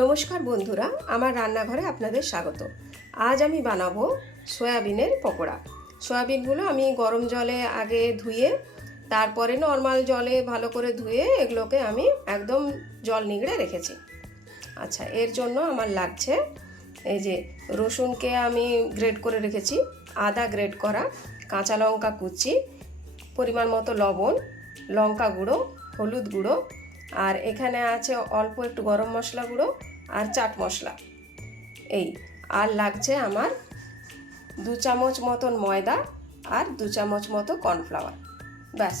নমস্কার বন্ধুরা, আমার রান্নাঘরে আপনাদের স্বাগত। আজ আমি বানাবো সয়াবিনের পকোড়া। সয়াবিনগুলো আমি গরম জলে আগে ধুয়ে তারপরে নর্মাল জলে ভালো করে ধুয়ে এগুলোকে আমি একদম জল নিগড়ে রেখেছি। আচ্ছা, এর জন্য আমার লাগছে এই যে রসুনকে আমি গ্রেট করে রেখেছি, আদা গ্রেট করা, কাঁচা লঙ্কা কুচি, পরিমাণ মতো লবণ, লঙ্কা গুঁড়ো, হলুদ গুঁড়ো, আর এখানে আছে অল্প একটু গরম মশলা গুঁড়ো আর চাট মশলা। এই আর লাগছে আমার 2 চামচ মতন ময়দা আর 2 চামচ মতো কর্নফ্লাওয়ার। ব্যাস,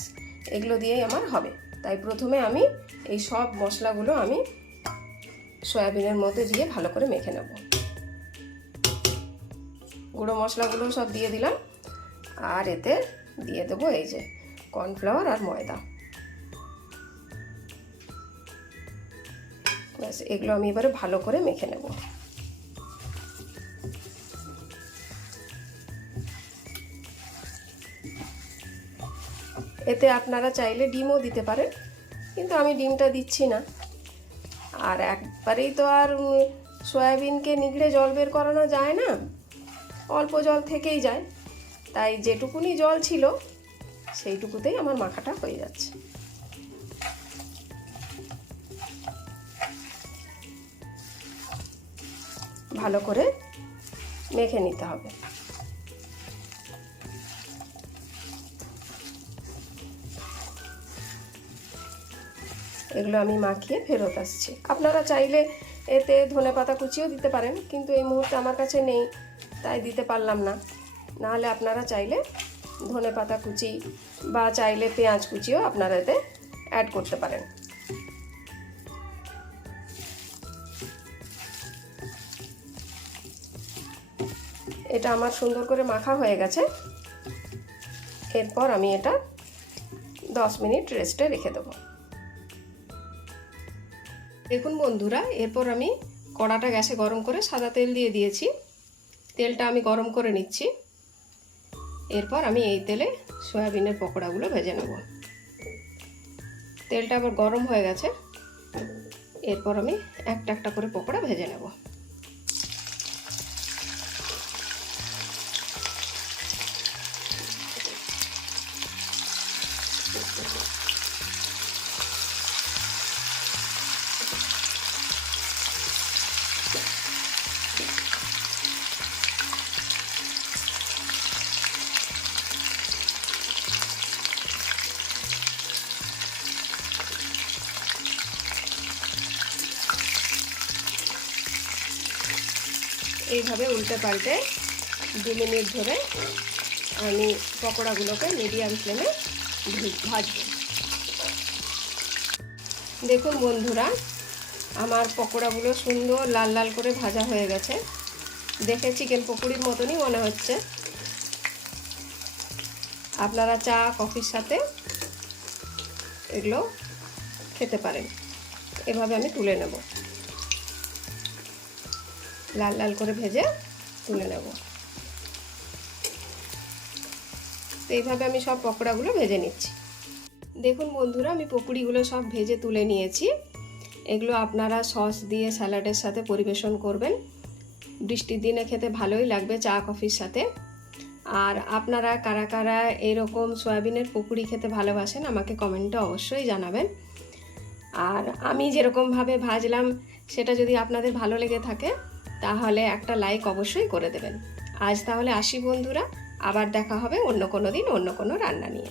এগুলো দিয়েই আমার হবে। তাই প্রথমে আমি এই সব মশলাগুলো আমি সয়াবিনের মধ্যে দিয়ে ভালো করে মেখে নেব। গুঁড়ো মশলাগুলো সব দিয়ে দিলাম, আর এতে দিয়ে দেবো এই যে কর্নফ্লাওয়ার আর ময়দা। ব্যাস, এগুলো আমি এবারে ভালো করে মেখে নেব। এতে আপনারা চাইলে ডিমও দিতে পারেন, কিন্তু আমি ডিমটা দিচ্ছি না। আর একবারেই তো আর সয়াবিনকে নিগড়ে জল বের করানো যায় না, অল্প জল থেকেই যায়। তাই যেটুকুনি জল ছিল সেইটুকুতেই আমার মাখাটা হয়ে যাচ্ছে। ভালো করে মেখে নিতে হবে। এগুলো আমি মাখিয়ে ফেরত আসছি। আপনারা চাইলে এতে ধনেপাতা কুচিও দিতে পারেন, কিন্তু এই মুহূর্তে আমার কাছে নেই তাই দিতে পারলাম না। নাহলে আপনারা চাইলে ধনেপাতা কুচি বা চাইলে পেঁয়াজ কুচিও আপনারা এতে অ্যাড করতে পারেন। এটা আমার সুন্দর করে মাখা হয়ে গেছে। এরপর আমি এটা 10 মিনিট রেস্টে রেখে দেব। দেখুন বন্ধুরা, এরপর আমি কড়াটা গ্যাসে গরম করে সাদা তেল দিয়ে দিয়েছি। তেলটা আমি গরম করে নিচ্ছি। এরপর আমি এই তেলে সয়াবিনের পকোড়াগুলো ভেজে নেব। তেলটা আবার গরম হয়ে গেছে। এরপর আমি একটা একটা করে পকোড়া ভেজে নেব। এইভাবে উল্টে পাল্টে 2 মিনিট ধরে আমি পকোড়াগুলোকে মিডিয়াম ফ্লেমে ভাজব। দেখুন বন্ধুরা, আমার পকোড়াগুলো সুন্দর লাল লাল করে ভাজা হয়ে গেছে। দেখে চিকেন পকোড়ির মতনই মনে হচ্ছে। আপনারা চা কফির সাথে এগুলো খেতে পারেন। এভাবে আমি তুলে নেব, লাল লাল করে ভেজে তুলে নেব। তো এইভাবে আমি সব পকোড়াগুলো ভেজে নিচ্ছি। দেখুন বন্ধুরা, আমি পকোড়িগুলো সব ভেজে তুলে নিয়েছি। এগুলো আপনারা সস দিয়ে স্যালাডের সাথে পরিবেশন করবেন। বৃষ্টির দিনে খেতে ভালোই লাগবে চা কফির সাথে। আর আপনারা কারা কারা এরকম সয়াবিনের পকোড়ি খেতে ভালোবাসেন আমাকে কমেন্টে অবশ্যই জানাবেন। আর আমি যেরকমভাবে ভাজলাম সেটা যদি আপনাদের ভালো লেগে থাকে তাহলে একটা লাইক অবশ্যই করে দেবেন। আজ তাহলে আসি বন্ধুরা, আবার দেখা হবে অন্য কোনো দিন অন্য কোনো রান্না নিয়ে।